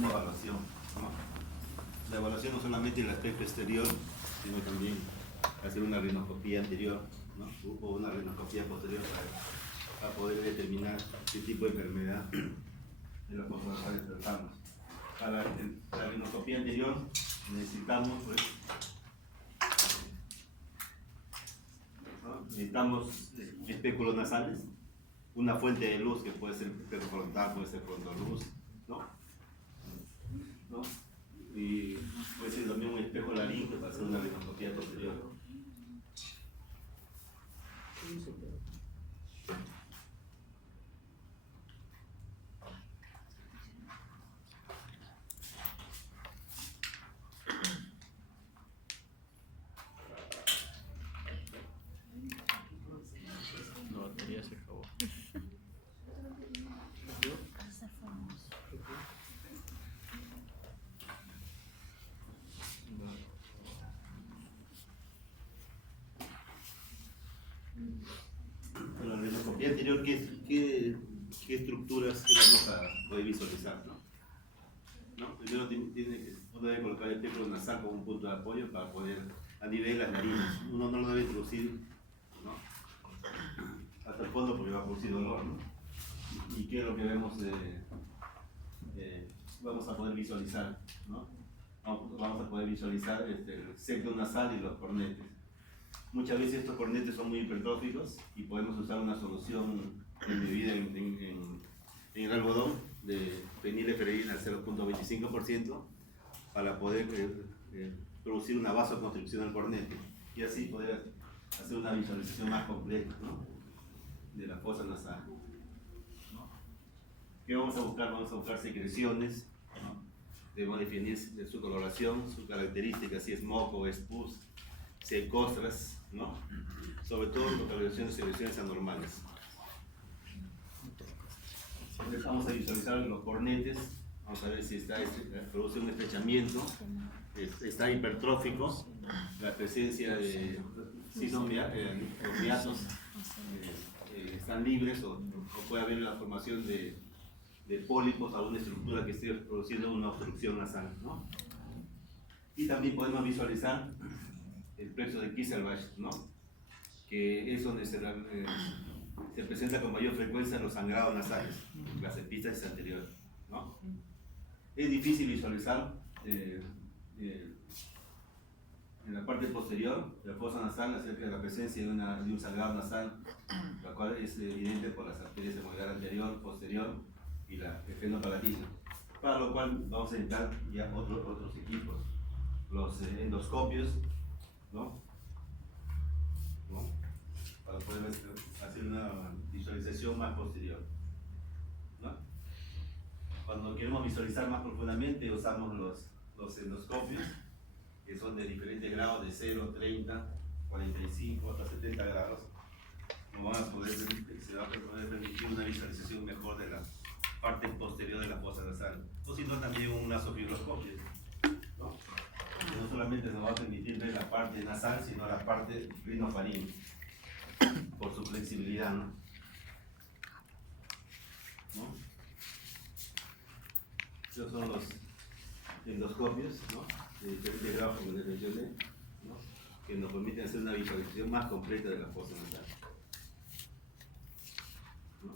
una evaluación, ¿no? La evaluación no solamente el aspecto exterior, sino también hacer una rinoscopía anterior, ¿no? O una rinoscopía posterior para poder determinar qué tipo de enfermedad de las fosas nasales tratamos. Para la rinoscopía anterior necesitamos, pues, ¿no? Necesitamos espéculos nasales, una fuente de luz que puede ser espejo frontal, puede ser frontoluz, ¿no? ¿No? Y puede ser también un espejo laríngeo para hacer una rinoscopía posterior. La batería se acabó. Bueno, la rinoscopía anterior, ¿qué estructuras vamos a poder visualizar, ¿no? ¿No? Primero uno debe colocar el espéculo nasal como un punto de apoyo para poder, a nivel de las narices. Uno no lo debe introducir, ¿no? Hasta el fondo porque va a producir dolor, ¿no? ¿Y qué es lo que vemos? Vamos a poder visualizar, ¿no? Vamos a poder visualizar el septo nasal y los cornetes. Muchas veces estos cornetes son muy hipertróficos y podemos usar una solución embebida en el algodón de fenileferina al 0.25% para poder producir una vasoconstricción del cornete y así poder hacer una visualización más completa, ¿no? De la fosa nasal, ¿no? ¿Qué vamos a buscar? Vamos a buscar secreciones, ¿no? Debemos definir su coloración, su característica, si es moco o es pus, si hay costras, ¿no? Sobre todo localización de secreciones anormales. Vamos a visualizar los cornetes, vamos a ver si produce un estrechamiento, está hipertrófico, la presencia de si son los hiatos están libres o puede haber la formación de pólipos, alguna estructura que esté produciendo una obstrucción nasal, ¿no? Y también podemos visualizar el plexo de Kieselbach, ¿no? Que es donde se presenta con mayor frecuencia los sangrados nasales, las epístasis anteriores, ¿no? Es difícil visualizar en la parte posterior de la fosa nasal acerca de la presencia de un sangrado nasal, la cual es evidente por las arterias hemoidal anterior, posterior y la fenopalatina, para lo cual vamos a necesitar ya otros equipos, los endoscopios, ¿no? Para poder hacer una visualización más posterior, ¿no? Cuando queremos visualizar más profundamente usamos los endoscopios, que son de diferentes grados, de 0, 30, 45 hasta 70 grados. Se va a poder permitir una visualización mejor de la parte posterior de la fosa nasal, o si no también un nasofibroscopio, ¿no? Que no solamente nos va a permitir ver la parte nasal, sino la parte rinofaríngea, por su flexibilidad, ¿no? Estos son los endoscopios, ¿no? De diferentes grados, como les mencioné, ¿no? Que nos permiten hacer una visualización más completa de la fosa nasal, ¿no?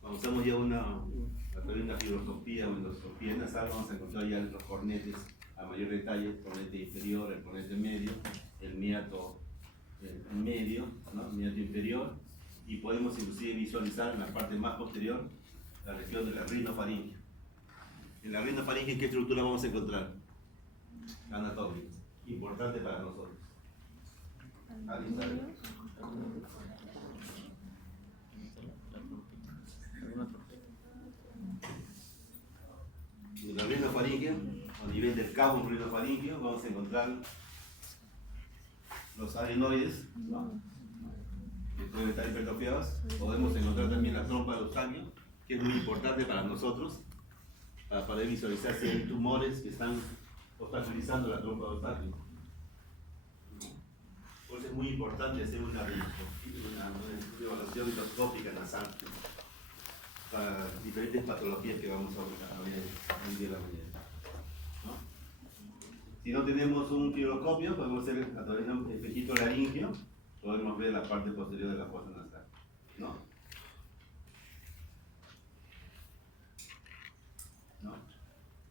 Cuando usamos ya a través de una fibroscopía o endoscopía nasal, vamos a encontrar ya los cornetes a mayor detalle, el cornete inferior, el cornete medio, el miato medio, ¿no? El miato inferior, y podemos inclusive visualizar en la parte más posterior la región de la rinofaringe. En la rinofaringe, ¿qué estructura vamos a encontrar? Anatómica, importante para nosotros. En la rinofaringe, a nivel del cabo rinofaringeo, vamos a encontrar los adenoides, ¿no? Que pueden estar hipertrofiados. Podemos encontrar también la trompa de Eustaquio, que es muy importante para nosotros, para poder visualizar si hay tumores que están obstaculizando la trompa de Eustaquio. Por eso es muy importante hacer una evaluación endoscópica nasal para diferentes patologías que vamos a ver. el día de la mañana, ¿no? Si no tenemos un fibroscopio, podemos hacer a través de un espejito laringio, podemos ver la parte posterior de la fosa nasal, ¿no? ¿No?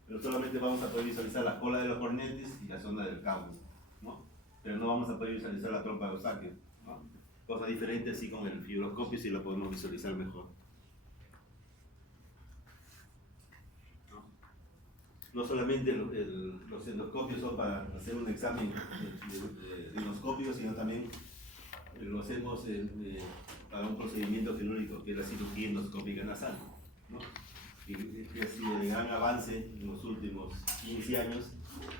Pero solamente vamos a poder visualizar la cola de los cornetes y la zona del caule, ¿no? Pero no vamos a poder visualizar la trompa de Eustaquio, ¿no? Cosa diferente así con el fibroscopio, si lo podemos visualizar mejor. No solamente los endoscopios son para hacer un examen rinoscópico, sino también lo hacemos para un procedimiento quirúrgico, que es la cirugía endoscópica nasal, ¿no? Y ha sido de gran avance en los últimos 15 años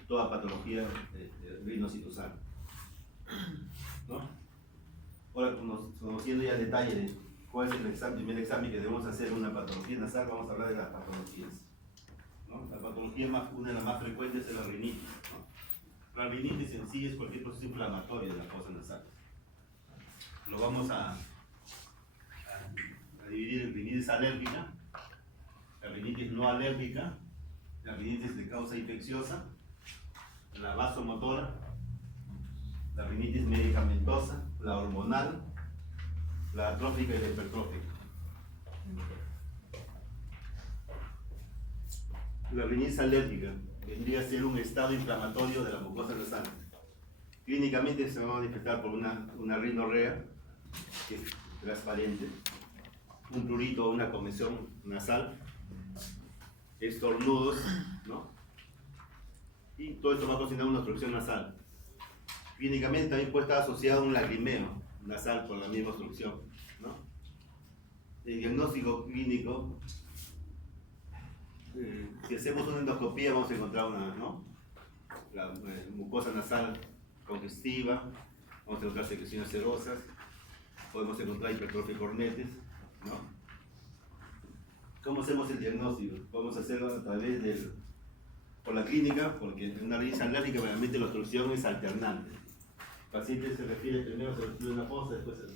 toda patología rinosinusal, ¿no? Ahora, conociendo ya el detalle de cuál es el primer examen que debemos hacer en una patología nasal, vamos a hablar de las patologías, ¿no? La patología una de las más frecuentes es la rinitis, ¿no? La rinitis en sí es cualquier proceso inflamatorio de la fosa nasal. Lo vamos a dividir en rinitis alérgica, la rinitis no alérgica, la rinitis de causa infecciosa, la vasomotora, la rinitis medicamentosa, la hormonal, la atrófica y la hipertrófica. La rinitis alérgica vendría a ser un estado inflamatorio de la mucosa nasal. Clínicamente se va a manifestar por una rinorrea, que es transparente, un prurito o una comezón nasal, estornudos, ¿no? Y todo esto va a ocasionar una obstrucción nasal. Clínicamente también puede estar asociado a un lagrimeo nasal por la misma obstrucción, ¿no? El diagnóstico clínico, si hacemos una endoscopía vamos a encontrar la mucosa nasal congestiva, vamos a encontrar secreciones serosas, podemos encontrar hipertrofia de cornetes, ¿no? ¿Cómo hacemos el diagnóstico? Podemos hacerlo a través por la clínica, porque en una rinitis alérgica realmente la obstrucción es alternante. El paciente se refiere primero se refiere a una fosa, después se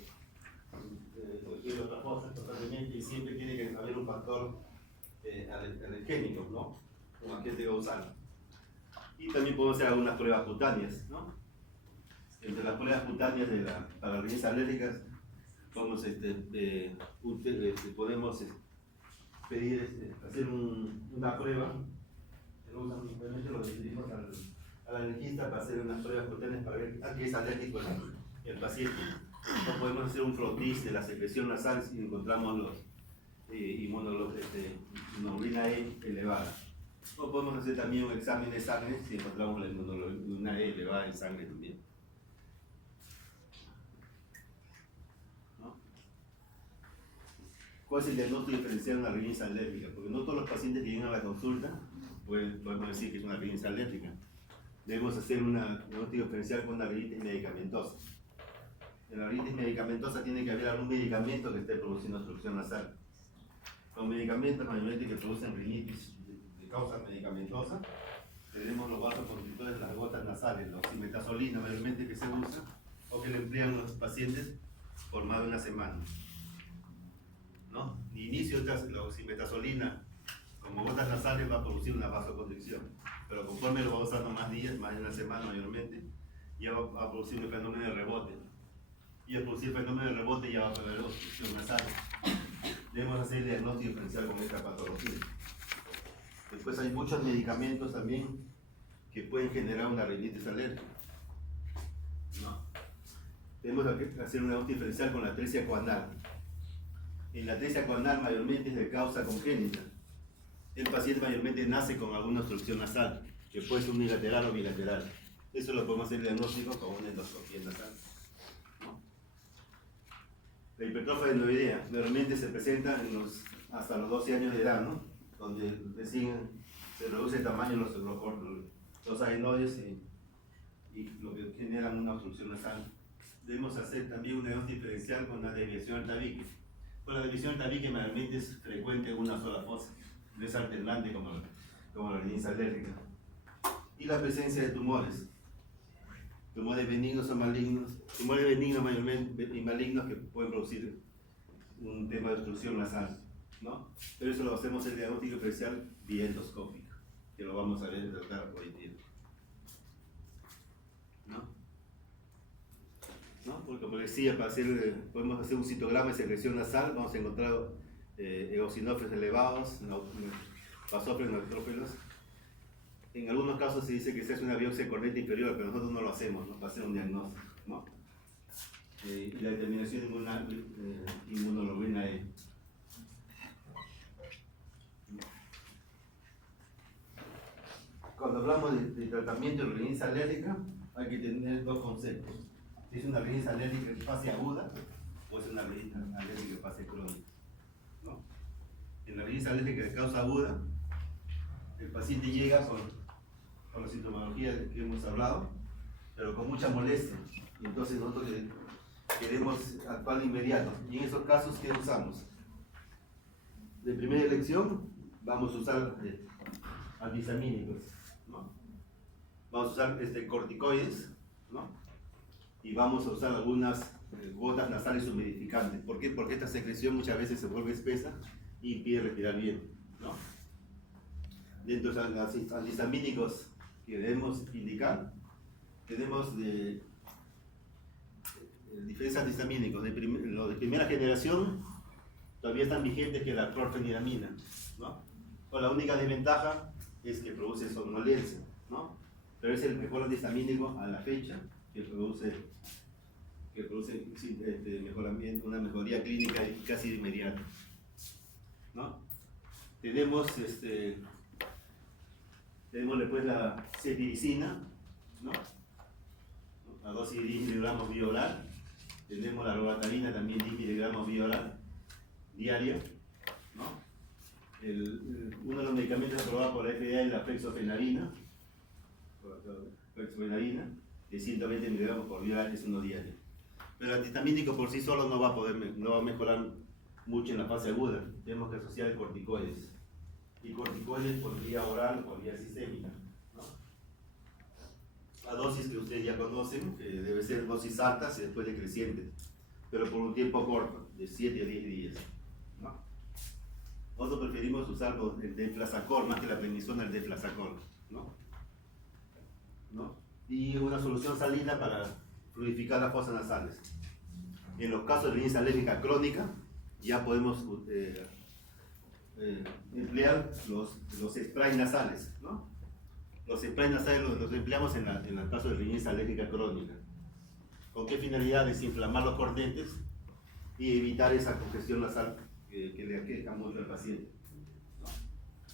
refiere a otra fosa constantemente, y siempre tiene que haber un factor alergénico, ¿no? Un agente causal. Y también podemos hacer algunas pruebas cutáneas, ¿no? Entre las pruebas cutáneas para rinitis alérgicas podemos pedir hacer una prueba. Simplemente lo dirigimos al alergista para hacer unas pruebas cutáneas para ver a qué es alérgico el paciente. O podemos hacer un frotis de la secreción nasal si encontramos los inmunoglobulina E elevada. O podemos hacer también un examen de sangre si encontramos la inmunoglobulina E elevada en sangre también. ¿No? ¿Cuál es el diagnóstico diferencial de una rinitis alérgica? Porque no todos los pacientes que llegan a la consulta podemos decir que es una rinitis alérgica. Debemos hacer un diagnóstico diferencial con una rinitis medicamentosa. En la rinitis medicamentosa tiene que haber algún medicamento que esté produciendo obstrucción nasal. Los medicamentos mayormente que producen rinitis de causa medicamentosa, tenemos los vasoconstrictores, las gotas nasales, la oximetazolina mayormente que se usa o que le emplean los pacientes por más de una semana, ¿no? De inicio la oximetazolina como gotas nasales va a producir una vasoconstricción, pero conforme lo va usando más días, más de una semana mayormente, ya va a producir un fenómeno de rebote. Y al producir fenómeno de rebote ya va a haber obstrucción nasal. Debemos hacer el diagnóstico diferencial con esta patología. Después hay muchos medicamentos también que pueden generar una rinitis alérgica, ¿no? Tenemos que hacer un diagnóstico diferencial con la atresia coanal. En la atresia coanal mayormente es de causa congénita. El paciente mayormente nace con alguna obstrucción nasal, que puede ser unilateral o bilateral. Eso lo podemos hacer el diagnóstico con una endoscopia nasal. La hipertrofia adenoidea normalmente se presenta hasta los 12 años de edad, ¿no? Donde recién se reduce el tamaño de los adenoides y lo que genera una obstrucción nasal. Debemos hacer también una diagnóstico diferencial con la desviación del tabique. Pues la desviación del tabique normalmente es frecuente en una sola fosa, no es alternante como la rinitis alérgica. Y la presencia de tumores. Tumores benignos o malignos, tumores benignos mayormente y malignos que pueden producir un tema de obstrucción nasal. ¿no? Pero eso lo hacemos el diagnóstico diferencial vía endoscópica, que lo vamos a ver tratar hoy día. ¿No? Porque como decía, podemos hacer un citograma de secreción nasal, vamos a encontrar eosinófilos elevados, basófilos, neutrófilos. En algunos casos se dice que se hace una biopsia corneta inferior, pero nosotros no lo hacemos, ¿no? Para hacer un diagnóstico, ¿no? Y la determinación inmunoglobulina E. Cuando hablamos de tratamiento de rinitis alérgica, hay que tener dos conceptos. Si es una rinitis alérgica en fase aguda o es una rinitis alérgica en fase crónica, ¿no? En la rinitis alérgica de causa aguda, el paciente llega con la sintomatología que hemos hablado, pero con mucha molestia. Y entonces nosotros queremos actuar de inmediato. Y en esos casos, ¿qué usamos? De primera elección, vamos a usar antihistamínicos, ¿no? Vamos a usar corticoides, ¿no? Y vamos a usar algunas gotas nasales humidificantes. ¿Por qué? Porque esta secreción muchas veces se vuelve espesa y impide respirar bien, ¿no? Dentro de los antihistamínicos que debemos indicar, tenemos diferentes antihistamínicos. Los de primera generación todavía están vigentes, que la clorfeniramina, ¿no? Pues la única desventaja es que produce somnolencia, ¿no? Pero es el mejor antihistamínico a la fecha que produce mejoramiento, una mejoría clínica casi inmediata, ¿no? Tenemos después la cetirizina, ¿no? A dosis de 10 miligramos vía oral. Tenemos la robatalina también 10 miligramos vía oral diaria, ¿no? Uno de los medicamentos aprobados por la FDA es la flexofenadina, de 120 miligramos por vía oral, es uno diario. Pero el antihistamínico por sí solo no va a mejorar mucho en la fase aguda. Tenemos que asociar corticoides. Y corticoides por vía oral o por vía sistémica, ¿no? La dosis que ustedes ya conocen, debe ser dosis altas y después decrecientes, pero por un tiempo corto, de 7 a 10 días, ¿no? Nosotros preferimos usar el deflazacol más que la prednisona, el deflazacol, ¿no? Y una solución salina para fluidificar las fosas nasales. En los casos de rinitis alérgica crónica, ya podemos emplear los sprays nasales, ¿no? Los sprays nasales los empleamos en el caso de rinitis alérgica crónica. ¿Con qué finalidad? Desinflamar los cornetes y evitar esa congestión nasal que le aqueja mucho al paciente, ¿no?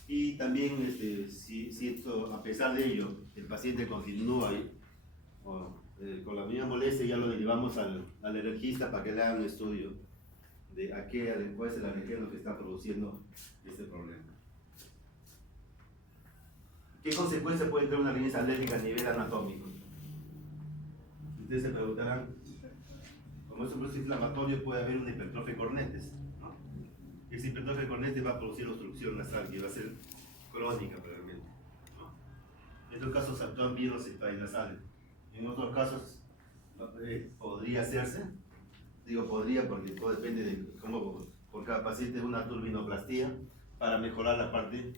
Y también, si esto, a pesar de ello, el paciente continúa con la misma molestia, ya lo derivamos al alergista para que le haga un estudio de cuál es el alergeno que está produciendo este problema. ¿Qué consecuencias puede tener una rinitis alérgica a nivel anatómico? Ustedes se preguntarán, como es un proceso inflamatorio, puede haber una hipertrofia de cornetes, ¿no? Esa hipertrofia de cornetes va a producir obstrucción nasal, que va a ser crónica probablemente, ¿no? En estos casos actúan bien los sprays nasales. En otros casos podría hacerse, digo podría porque todo depende de cómo por cada paciente es una turbinoplastía para mejorar la parte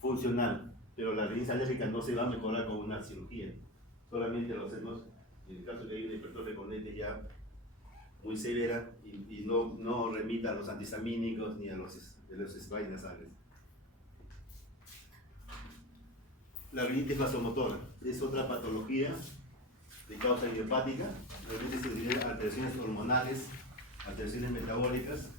funcional, pero la rinitis alérgica no se va a mejorar con una cirugía, solamente lo hacemos en el caso que hay una hipertrofia de cornetes ya muy severa y no remita a los antihistamínicos ni a los sprays nasales. La rinitis vasomotora es otra patología de causa idiopática, realmente se debe a alteraciones hormonales, alteraciones metabólicas.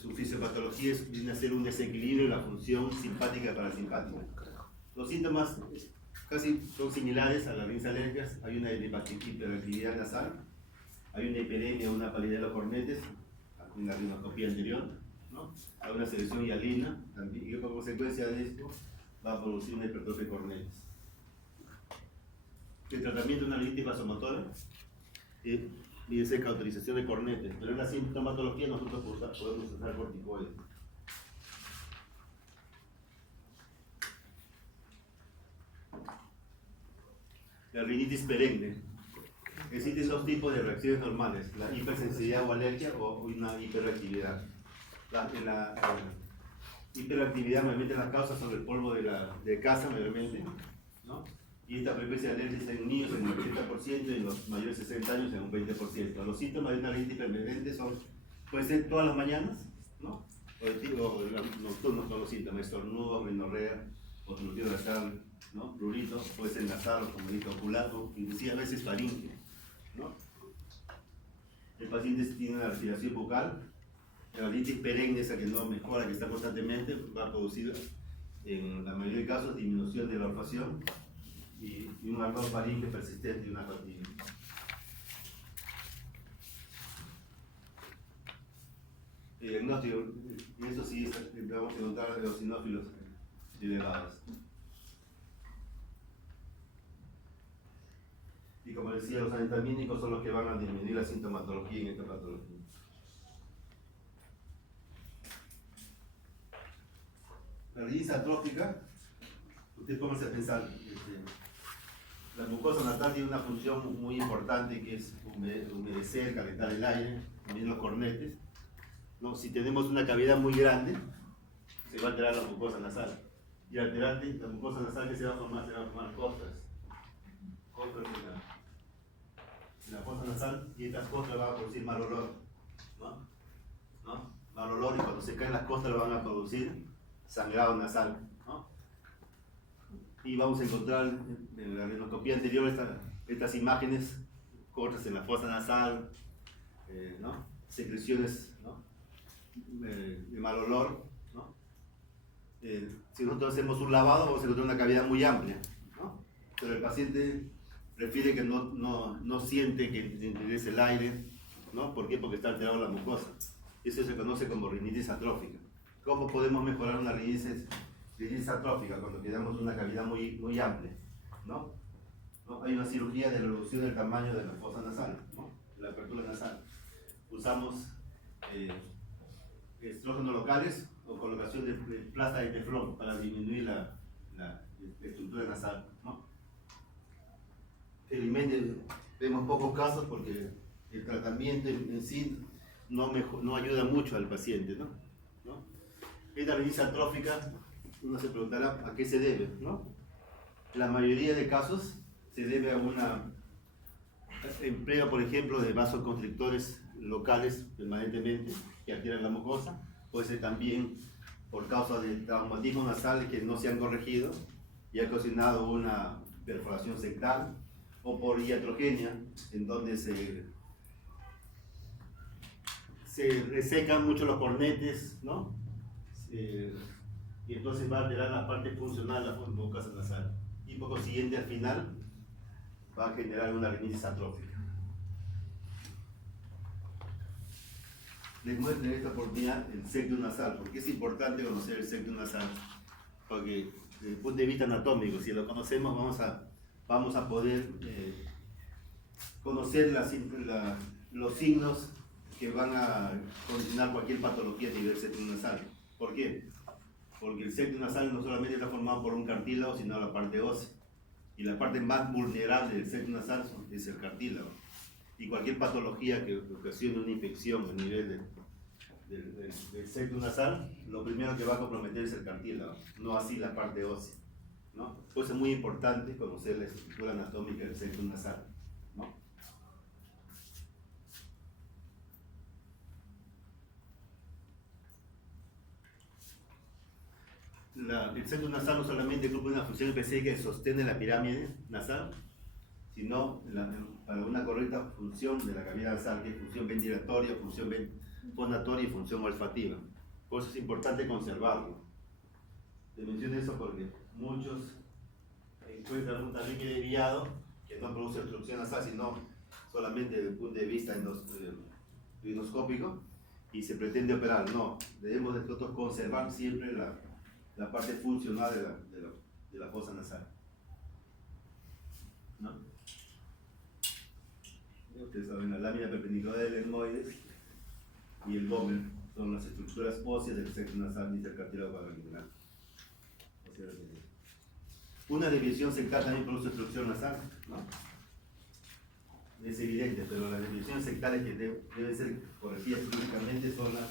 Su fisiopatología viene a ser un desequilibrio en la función simpática y parasimpática. Los síntomas casi son similares a las rinitis alérgicas. Hay una hiperactividad nasal, hay una hiperemia, una palidez de los cornetes, en la rinoscopía anterior, ¿no? Hay una secreción hialina, y como consecuencia de esto va a producir una hipertrofia de cornetes. El tratamiento de una rinitis vasomotora y de cauterización de cornetes, pero en la sintomatología nosotros podemos usar corticoides. La rinitis perenne. Existen dos tipos de reacciones normales, la hipersensibilidad o alergia o una hiperreactividad. la hiperactividad mayormente en las causas son el polvo de casa mayormente, ¿no? Y esta frecuencia de alergia en niños en el 80% y en los mayores de 60 años en un 20%. Los síntomas de una alergia hipermemente pueden ser todas las mañanas, ¿no? O nocturnos, todos los síntomas, estornudo, rinorrea, obstrucción nasal, ¿no? Prurito, puede ser nasal, como dije, ocular, inclusive a veces faríngeo, ¿no? El paciente tiene una respiración bucal, la rinitis perenne, esa que no mejora, que está constantemente, va a producir en la mayoría de casos disminución de la olfacción y un ardor faríngeo persistente y una fatiga. El diagnóstico, y eso sí vamos a encontrar en los sinófilos elevados. Y como decía, los antihistamínicos son los que van a disminuir la sintomatología en esta patología. La rinitis atrófica, ustedes pónganse a pensar, la mucosa nasal tiene una función muy importante que es humedecer, calentar el aire, también los cornetes, ¿no? Si tenemos una cavidad muy grande, se va a alterar la mucosa nasal. Y al alterarte la mucosa nasal, que se va a formar? Se van a formar costras en la fosa nasal, y estas costras van a producir mal olor, ¿no? Mal olor, y cuando se caen las costras van a producir sangrado nasal, ¿no? Y vamos a encontrar en la rinoscopía anterior estas imágenes, cortes en la fosa nasal, ¿no? Secreciones, ¿no? De mal olor, ¿no? Si nosotros hacemos un lavado, vamos a encontrar una cavidad muy amplia, ¿no? Pero el paciente refiere que no siente que ingrese el aire, ¿no? ¿Por qué? Porque está alterada la mucosa. Eso se conoce como rinitis atrófica. ¿Cómo podemos mejorar una rinitis atrófica cuando quedamos una cavidad muy amplia, ¿no? Hay una cirugía de reducción del tamaño de la fosa nasal, ¿no? La apertura nasal. Usamos estrógenos locales o colocación de plasta de teflón para disminuir la estructura nasal, ¿no? Felizmente vemos pocos casos porque el tratamiento en sí no ayuda mucho al paciente, ¿no? Esta rinitis atrófica, uno se preguntará a qué se debe, ¿no? La mayoría de casos se debe a una empleo, por ejemplo, de vasoconstrictores locales permanentemente que alteran la mucosa. Puede ser también por causa de traumatismos nasales que no se han corregido y ha ocasionado una perforación sectal, o por iatrogenia, en donde se resecan mucho los cornetes, ¿no? Y entonces va a alterar la parte funcional de la mucosa nasal, y por consiguiente al final va a generar una rinitis atrófica. Les muestro en esta oportunidad el septum nasal. ¿Por qué es importante conocer el septum nasal? Porque desde el punto de vista anatómico, si lo conocemos, vamos a poder conocer los signos que van a condicionar cualquier patología a nivel septum nasal. ¿Por qué? Porque el septum nasal no solamente está formado por un cartílago, sino la parte ósea. Y la parte más vulnerable del septum nasal es el cartílago. Y cualquier patología que ocasione una infección a nivel del septum nasal, lo primero que va a comprometer es el cartílago, no así la parte ósea, ¿no? Pues es muy importante conocer la estructura anatómica del septum nasal, ¿no? El septum nasal no solamente cumple una función específica que sostiene la pirámide nasal, sino para una correcta función de la cavidad nasal, que es función ventilatoria, función fonatoria y función olfativa. Por eso es importante conservarlo. Te menciono eso porque muchos encuentran un tabique desviado que no produce obstrucción nasal, sino solamente desde el punto de vista endoscópico, y se pretende operar. No, debemos nosotros conservar siempre la parte funcional de la fosa nasal, ¿no? Ustedes saben, la lámina perpendicular del etmoides y el gómero son las estructuras óseas del septum nasal y del cartílago cuadrangular. Una desviación sectal también produce obstrucción nasal, ¿no? Es evidente, pero las desviaciones sectales que deben ser corregidas quirúrgicamente son las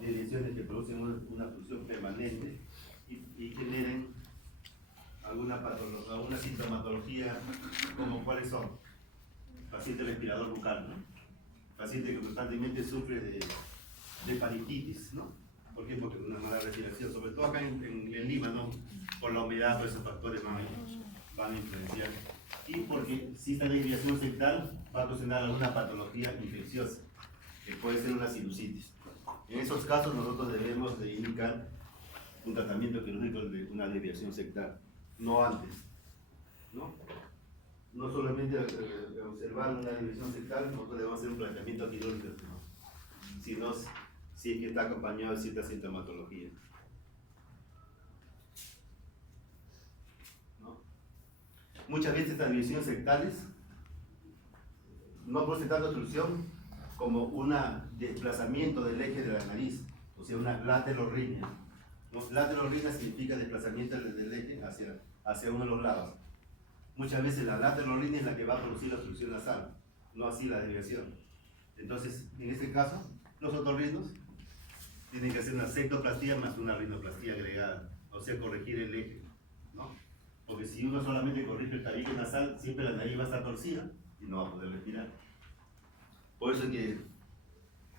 lesiones que producen una obstrucción permanente y generen alguna sintomatología, como cuáles son. Paciente respirador bucal, ¿no? Paciente que constantemente sufre de faringitis, ¿no? ¿Por qué? Porque una mala respiración, sobre todo acá en Lima, ¿no? Por la humedad, todos esos factores van a influenciar. Y porque si esta desviación septal va a ocasionar alguna patología infecciosa, que puede ser una sinusitis. En esos casos nosotros debemos de indicar un tratamiento quirúrgico de una desviación septal, no antes, ¿no? No solamente observar una desviación septal, nosotros debemos hacer un planteamiento quirúrgico, ¿no? Sino si es que está acompañado de cierta sintomatología, ¿no? Muchas veces estas desviaciones septales no producen tanta obstrucción como un desplazamiento del eje de la nariz, o sea, una laterorrhina, ¿no? Laterorrhina significa desplazamiento del eje hacia uno de los lados. Muchas veces la laterorrhina es la que va a producir la obstrucción nasal, no así la desviación. Entonces, en este caso, los otorrinos tienen que hacer una septoplastía más una rinoplastía agregada, o sea, corregir el eje, ¿no? Porque si uno solamente corrige el tabique nasal, siempre la nariz va a estar torcida y no va a poder respirar. Por eso es que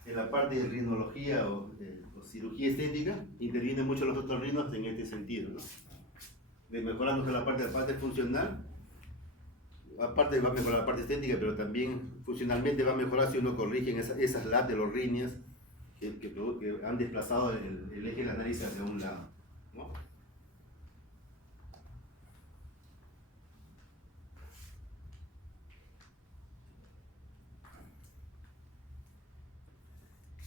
en la parte de rinología o cirugía estética intervienen mucho los otorrinos en este sentido, ¿no? De mejorando la parte funcional, aparte va a mejorar la parte estética, pero también funcionalmente va a mejorar si uno corrige esas laterorrhinias que han desplazado el eje de la nariz hacia un lado, ¿no?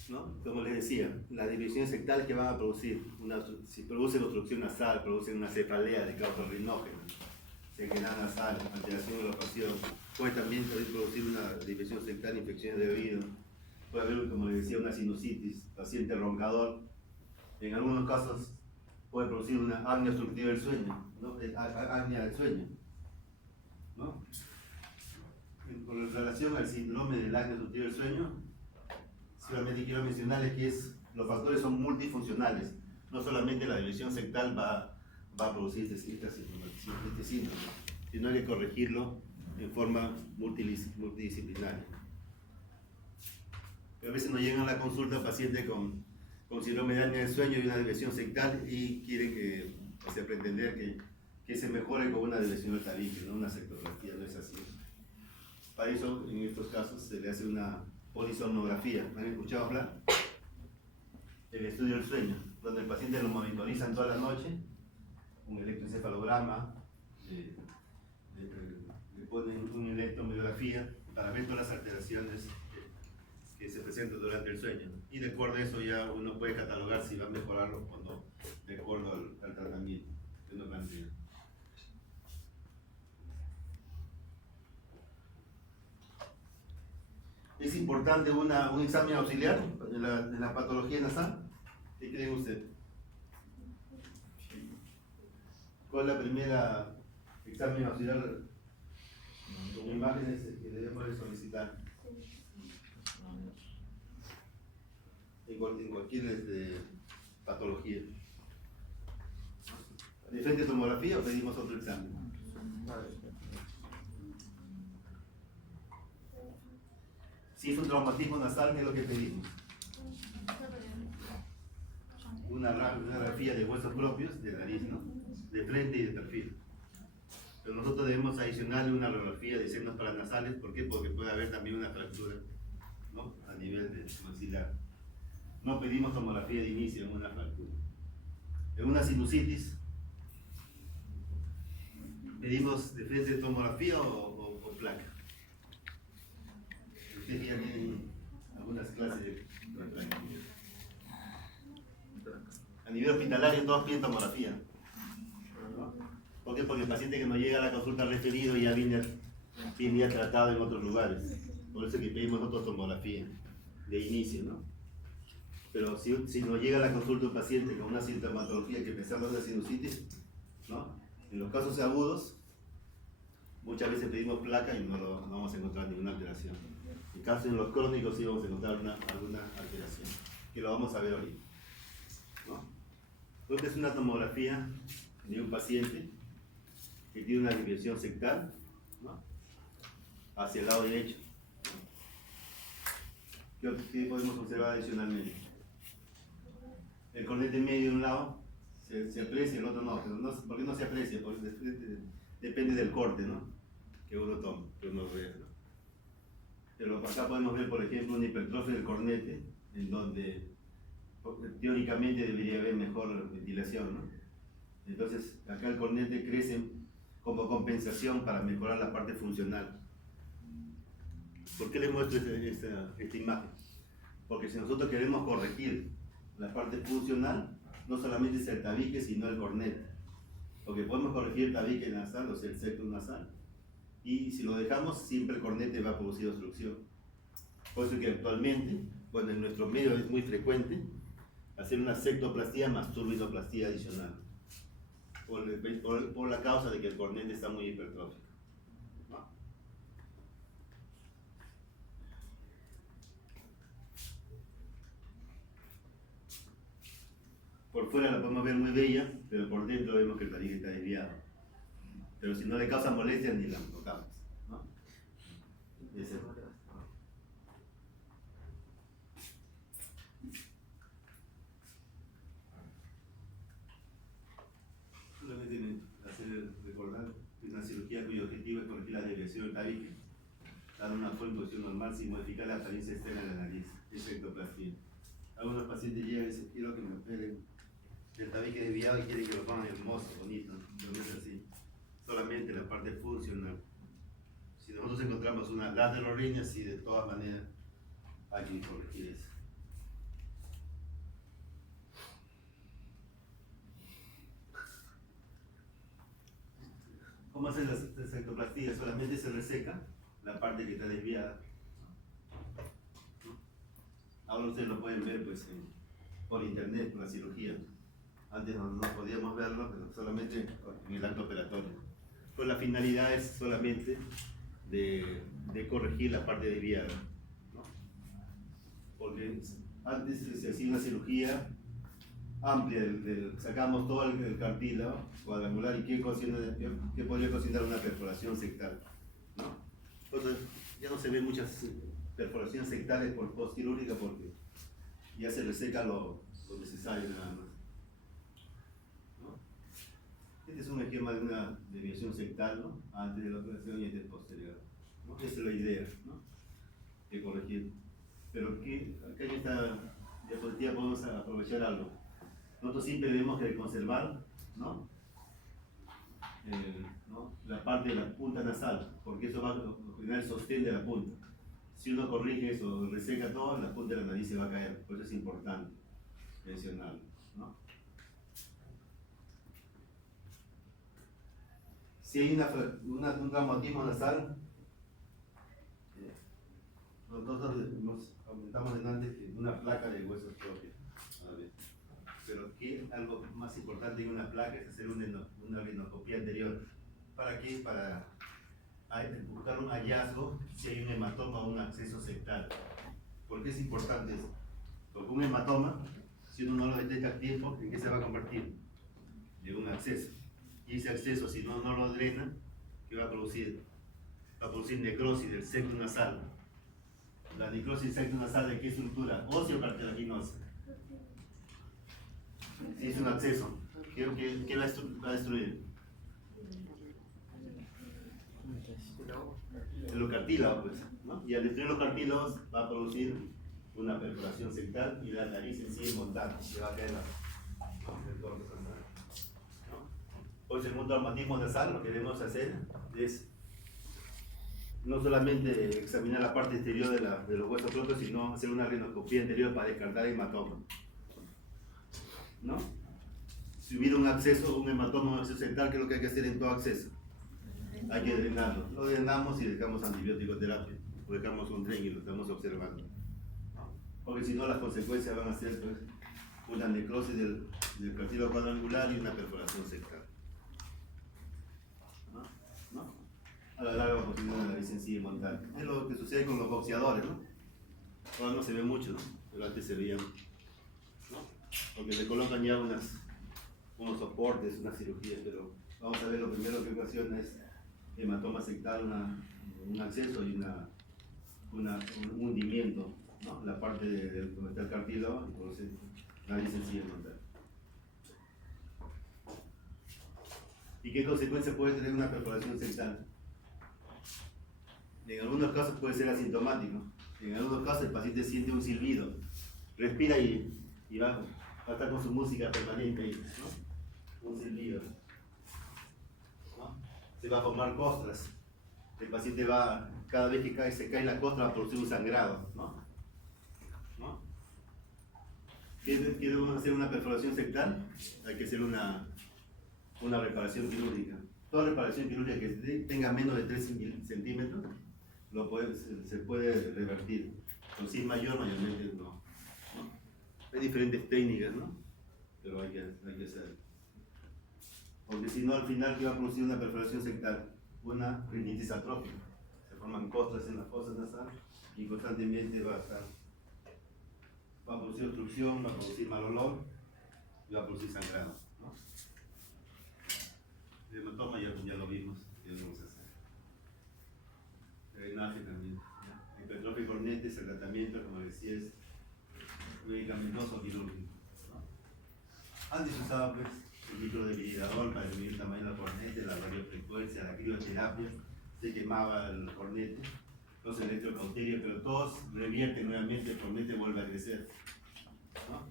¿No? Como les decía, las desviaciones sectales que van a producir, si producen obstrucción nasal, producen una cefalea de causa rinógena, sequedad nasal, alteración de la ocasión, puede también producir una desviación sectal, infecciones de oído, puede haber, como les decía, una sinusitis, paciente roncador, en algunos casos puede producir una apnea obstructiva del sueño, ¿no? Apnea del sueño, ¿no? Con relación al síndrome del apnea obstructiva del sueño, solamente quiero mencionarles que los factores son multifuncionales, no solamente la desviación sectal va a producir este síndrome, sino hay que corregirlo en forma multidisciplinaria. Pero a veces nos llegan a la consulta pacientes con síndrome de apnea del sueño y una desviación sectal y quieren pretender que se mejore con una desviación del tabique, no una septoplastía, no es así. Para eso, en estos casos, se le hace una polisomnografía. ¿Han escuchado hablar? El estudio del sueño, donde el paciente lo monitorizan toda la noche, un electroencefalograma, le ponen una electromiografía para ver todas las alteraciones que se presentan durante el sueño. Y de acuerdo a eso ya uno puede catalogar si va a mejorarlo o no, de acuerdo al tratamiento que uno plantea. ¿Es importante un examen auxiliar en la patología nasal? ¿Qué cree usted? ¿Cuál es la primera examen auxiliar con imágenes que debemos solicitar? En cualquier patología. ¿De frente tomografía o pedimos otro examen? Si es un traumatismo nasal, ¿qué es lo que pedimos? Una radiografía de huesos propios de nariz, ¿no? De frente y de perfil. Pero nosotros debemos adicionarle una radiografía de senos paranasales. ¿Por qué? Porque puede haber también una fractura, ¿no? A nivel de maxilar. No pedimos tomografía de inicio en una fractura. En una sinusitis, ¿pedimos de frente tomografía o placa? Ustedes ya tienen algunas clases de placa. A nivel hospitalario todos piden tomografía, ¿no? ¿Por qué? Porque el paciente que no llega a la consulta referido ya viene ya tratado en otros lugares. Por eso es que pedimos nosotros tomografía de inicio, ¿no? Pero si nos llega a la consulta un paciente con una sintomatología que pensamos en la sinusitis, ¿no? En los casos agudos, muchas veces pedimos placa y no vamos a encontrar ninguna alteración. En caso en los crónicos sí vamos a encontrar alguna alteración, que lo vamos a ver ahorita. ¿no? Esta es una tomografía de un paciente que tiene una desviación sectal, ¿no? Hacia el lado derecho. ¿Qué podemos observar adicionalmente? El cornete medio de un lado se aprecia, el otro no. Pero no, ¿por qué no se aprecia? Porque depende del corte, ¿no? Que uno toma, que uno vea, ¿no? Pero acá podemos ver, por ejemplo, una hipertrofia del cornete, en donde teóricamente debería haber mejor ventilación, ¿no? Entonces, acá el cornete crece como compensación para mejorar la parte funcional. ¿Por qué les muestro esta imagen? Porque si nosotros queremos corregir la parte funcional, no solamente es el tabique, sino el cornete. Porque podemos corregir el tabique nasal, o sea, el septum nasal, y si lo dejamos, siempre el cornete va a producir obstrucción. Por eso que actualmente, bueno, en nuestro medio es muy frecuente hacer una septoplastía más turbinoplastía adicional, por la causa de que el cornete está muy hipertrófico, ¿no? Por fuera la podemos ver muy bella, pero por dentro vemos que el tabique está desviado. Pero si no le causa molestia, ni la tocamos, ¿no? Ese. Solamente recordar que es una cirugía cuyo objetivo es corregir la desviación del tabique, dar una fuerte posición normal sin modificar la apariencia externa de la nariz, septoplastía. Algunos pacientes llegan y dicen, quiero que me operen el tabique desviado y quieren que lo pongan hermoso, bonito, pero no es así. Solamente la parte funcional. Si nosotros encontramos una laterorrhenia, sí, de todas maneras hay que corregir eso. ¿Cómo hacer la septoplastía? Solamente se reseca la parte que está desviada. Ahora ustedes lo pueden ver pues, por internet, por la cirugía. Antes no podíamos verlo, pero solamente en el acto operatorio. Pues la finalidad es solamente de corregir la parte desviada, ¿no? Porque antes se hacía una cirugía amplia, sacamos todo el cartílago cuadrangular y ¿qué podría ocasionar una perforación sectal, ¿no? Entonces ya no se ven muchas perforaciones sectales por postquirúrgica porque ya se reseca lo necesario nada más, ¿no? Este es un esquema de una desviación sectal, ¿no? Antes de la operación y este posterior, ¿no? Esa es la idea, ¿no? De corregir. Pero acá en esta diapositiva podemos aprovechar algo. Nosotros siempre debemos que conservar, ¿no? La parte de la punta nasal, porque eso va a generar el sostén de la punta. Si uno corrige eso, reseca todo, la punta de la nariz se va a caer. Por eso es importante mencionarlo, ¿no? Si hay un traumatismo nasal, nosotros nos aumentamos en antes que una placa de huesos propios. Pero aquí algo más importante que una placa es hacer una rinocopía anterior. ¿Para qué? Para buscar un hallazgo si hay un hematoma o un acceso sectal. ¿Por qué es importante eso? Porque un hematoma, si uno no lo detecta a tiempo, ¿en qué se va a convertir? De un acceso. Y ese acceso, si no lo drena, ¿qué va a producir? Va a producir necrosis del septum nasal. La necrosis del septum nasal, ¿de qué estructura? Óseo cartilaginosa. Si es un acceso, ¿qué va a destruir? Los cartílagos, pues, ¿no? Y al destruir los cartílagos va a producir una perforación sectal y la nariz en sí montada, se va a caer el corte nasal, ¿no? Pues en un traumatismo nasal lo que debemos hacer es no solamente examinar la parte exterior de los huesos propios, sino hacer una rinoscopía anterior para descartar hematoma, ¿no? Si hubiera un acceso, un hematoma, un acceso sectal, ¿qué es lo que hay que hacer en todo acceso? Hay que drenarlo. Lo drenamos y dejamos antibiótico terapia, o dejamos un dren y lo estamos observando, ¿no? Porque si no, las consecuencias van a ser pues, una necrosis del cartílago cuadrangular y una perforación sectal, ¿no? A la larga va a tener una nariz sencilla y montada. Es lo que sucede con los boxeadores, ¿no? Ahora no se ve mucho, ¿no? Pero antes se veían, ¿no? porque le colocan ya unos soportes, unas cirugías, pero vamos a ver, lo primero que ocasiona es hematoma sectal, un acceso y un hundimiento, ¿no? La parte donde está el cartílago, entonces nadie se sigue notar. ¿Y qué consecuencias puede tener una perforación sectal? En algunos casos puede ser asintomático, en algunos casos el paciente siente un silbido, respira y va a estar con su música permanente ahí, ¿no? Un silbido, ¿no? Se va a formar costras, el paciente va, cada vez que se cae la costra va a producir un sangrado, ¿no? ¿Qué debemos hacer una perforación sectal? Hay que hacer una reparación quirúrgica. Toda reparación quirúrgica que tenga menos de 3 centímetros se puede revertir. Con si es mayor, mayormente no. Hay diferentes técnicas, ¿no? Pero hay que hacer. Porque si no, al final, ¿qué va a producir una perforación sectal? Una rinitis atrófica. Se forman costras en las fosas nasales y constantemente va a producir obstrucción, va a producir mal olor y va a producir sangrado, ¿no? El hematoma ya lo vimos, ya lo vamos a hacer. Drenaje también. Hipertrofia cornetes, el tratamiento, como decía, es medicamentoso quirúrgico, ¿no? Antes usaba pues el microdebilitador para disminuir el tamaño de la cornete, la radiofrecuencia, la crioterapia, se quemaba el cornete, los electrocauterios, pero todos revierten nuevamente, el cornete vuelve a crecer, ¿no?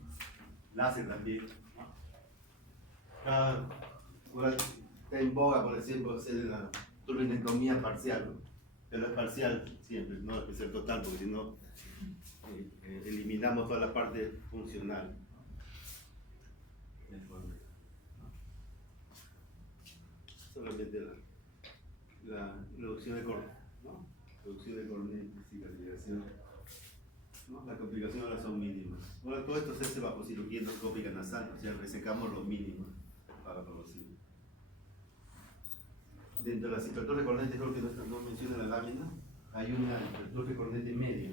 Láser también, ¿no? Ahora está en boga, por ejemplo, hacer la turbinectomía parcial, ¿no? Pero es parcial siempre, no es que ser total, porque si no eliminamos toda la parte funcional. Solamente la reducción de cornete, ¿no? Reducción de cornete, cicatrización, ¿no? Las complicaciones ahora son mínimas. Ahora todo esto se hace bajo cirugía endoscópica nasal, o sea, resecamos lo mínimo para producir. Dentro de las hipertrofia cornete, creo que no menciona la lámina, hay una hipertrofia cornete media,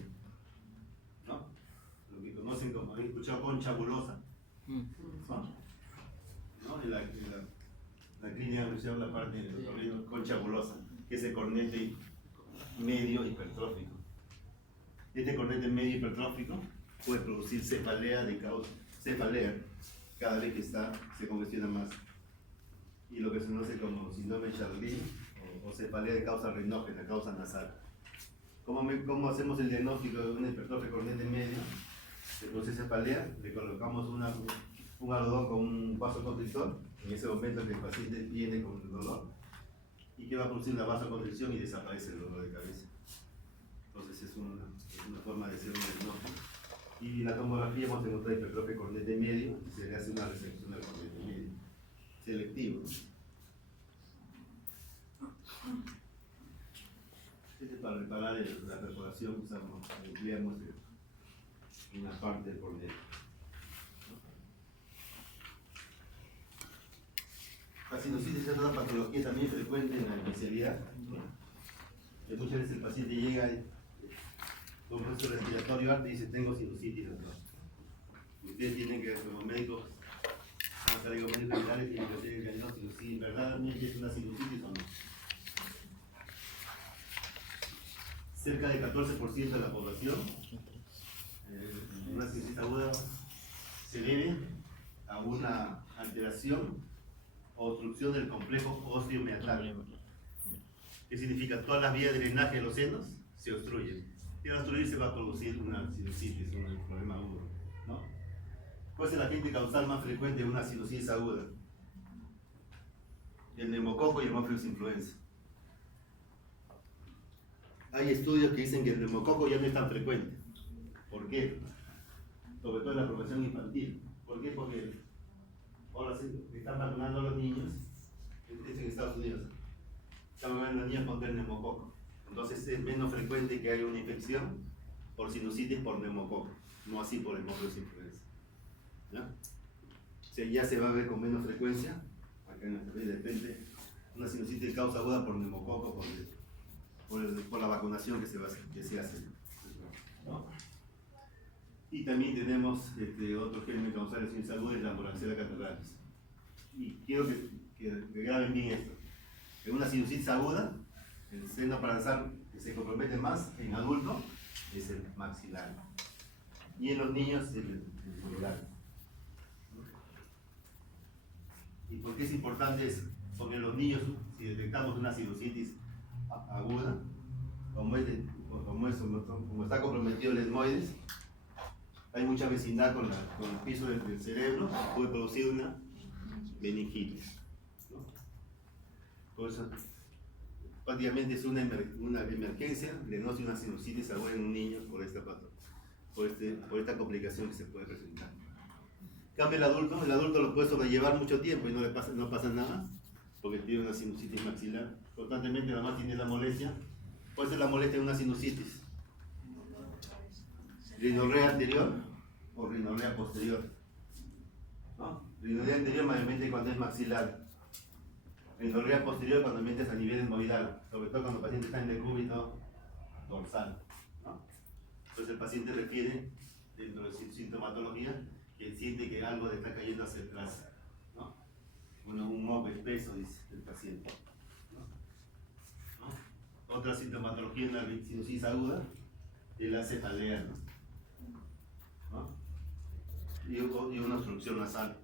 ¿no? Lo que conocen como, ¿han escuchado concha bulosa? ¿No? En la clínica se habla la parte de concha bulosa, que es el cornete medio hipertrófico. Este cornete medio hipertrófico puede producir cefalea cada vez que se congestiona más. Y lo que se conoce como síndrome de Charlie o cefalea de causa rinógena, causa nasal. ¿Cómo hacemos el diagnóstico de una hipertrofia cornete medio? Se produce cefalea, le colocamos un algodón con un vasoconstrictor, en ese momento que el paciente viene con el dolor, y que va a producir una vasoconstricción y desaparece el dolor de cabeza. Entonces es una forma de hacer un diagnóstico. Y en la tomografía hemos encontrado hipertrofia cornete medio y se le hace una resección del cornete medio, selectivo. Este es para reparar la perforación, empleamos una parte del cornete. La sinusitis es una patología también frecuente en la especialidad, ¿no? Muchas veces el paciente llega con un proceso respiratorio alto y dice: tengo sinusitis, doctor. Y ustedes tienen que, como médicos, vamos a ver, como médicos generales, tienen que hacer el diagnóstico si verdaderamente es una sinusitis o no. Cerca del 14% de la población, una sinusitis aguda se debe a una alteración o obstrucción del complejo óseo-meatal. ¿Qué significa? Todas las vías de drenaje de los senos se obstruyen. Y al obstruirse va a producir una sinusitis, un problema agudo, ¿no? ¿Cuál es el agente causal más frecuente de una sinusitis aguda? El neumococo y el Haemophilus influenza. Hay estudios que dicen que el neumococo ya no es tan frecuente. ¿Por qué? Sobre todo en la población infantil. ¿Por qué? Porque ahora se están vacunando a los niños, esto en Estados Unidos, están vacunando a los niños contra el neumococo. Entonces es menos frecuente que haya una infección por sinusitis por neumococo, no así por el Haemophilus influenza. ¿Ya? O sea, ya se va a ver con menos frecuencia, acá en la de repente, una sinusitis causa aguda por neumococo, por la vacunación que se hace. ¿No? Y también tenemos otro germen causal de sinusitis aguda, es la Moraxella catarrhalis. Y quiero que graben bien esto. En una sinusitis aguda, el seno paranasal que se compromete más en adulto es el maxilar. Y en los niños el molar. ¿Y por qué es importante eso? Porque en los niños, si detectamos una sinusitis aguda, como está comprometido el etmoides, hay mucha vecindad con el piso del cerebro, puede producir una meningitis, ¿no? Por eso, prácticamente es una emergencia de no ser una sinusitis aguda en un niño por esta complicación que se puede presentar. En cambio, el adulto lo puede sobrellevar mucho tiempo y no pasa nada, porque tiene una sinusitis maxilar. Constantemente, nada más tiene la molestia. Puede ser la molestia de una sinusitis. Rinorrea anterior o rinorrea posterior. ¿No? Rinorrea anterior mayormente cuando es maxilar. Rinorrea posterior cuando es a nivel etmoidal, sobre todo cuando el paciente está en decúbito dorsal, ¿no? Entonces el paciente refiere, dentro de su sintomatología, que siente que algo le está cayendo hacia atrás, ¿no? Un moco espeso, dice el paciente, ¿no? Otra sintomatología en la sinusitis aguda es la cefalea, ¿no? Y una obstrucción nasal.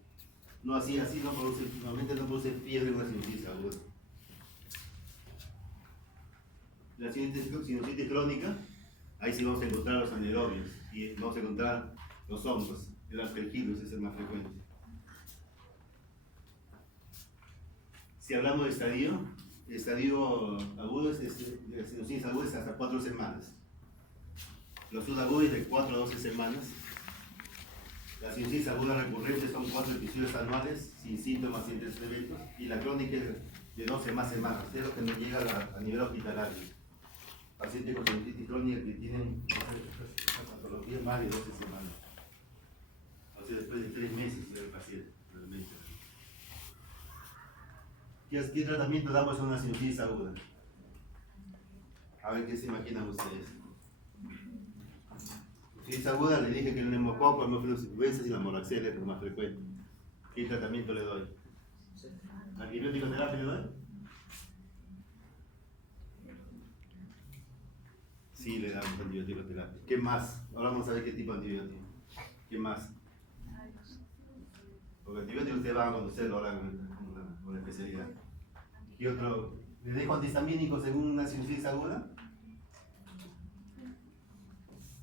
No así normalmente no produce fiebre en una sinusitis aguda. La sinusitis crónica, ahí sí vamos a encontrar los anaerobios y vamos a encontrar los hongos. El aspergillus es el más frecuente. Si hablamos de estadio agudo, la sinusitis aguda es hasta 4 semanas. Los subagudos de 4 a 12 semanas. La sinusitis aguda recurrente son 4 episodios anuales sin síntomas, sin eventos, y la crónica es de 12 más semanas, es lo que nos llega a nivel hospitalario. Pacientes con sinusitis crónica que tienen esta patología más de 12 semanas. O sea, después de 3 meses del paciente, realmente. ¿Qué tratamiento damos a una sinusitis aguda? A ver qué se imaginan ustedes. Sinusitis aguda, le dije que el neumococo, el Haemophilus influenzae y la moraxella es lo más frecuente. ¿Qué tratamiento le doy? ¿Antibiótico terapia le doy? Sí, le damos antibiótico terapia. ¿Qué más? Ahora vamos a ver qué tipo de antibiótico. ¿Qué más? Porque antibiótico usted va a conocerlo ahora con la especialidad. ¿Y otro? ¿Le dejo antihistamínicos en una sinusitis aguda?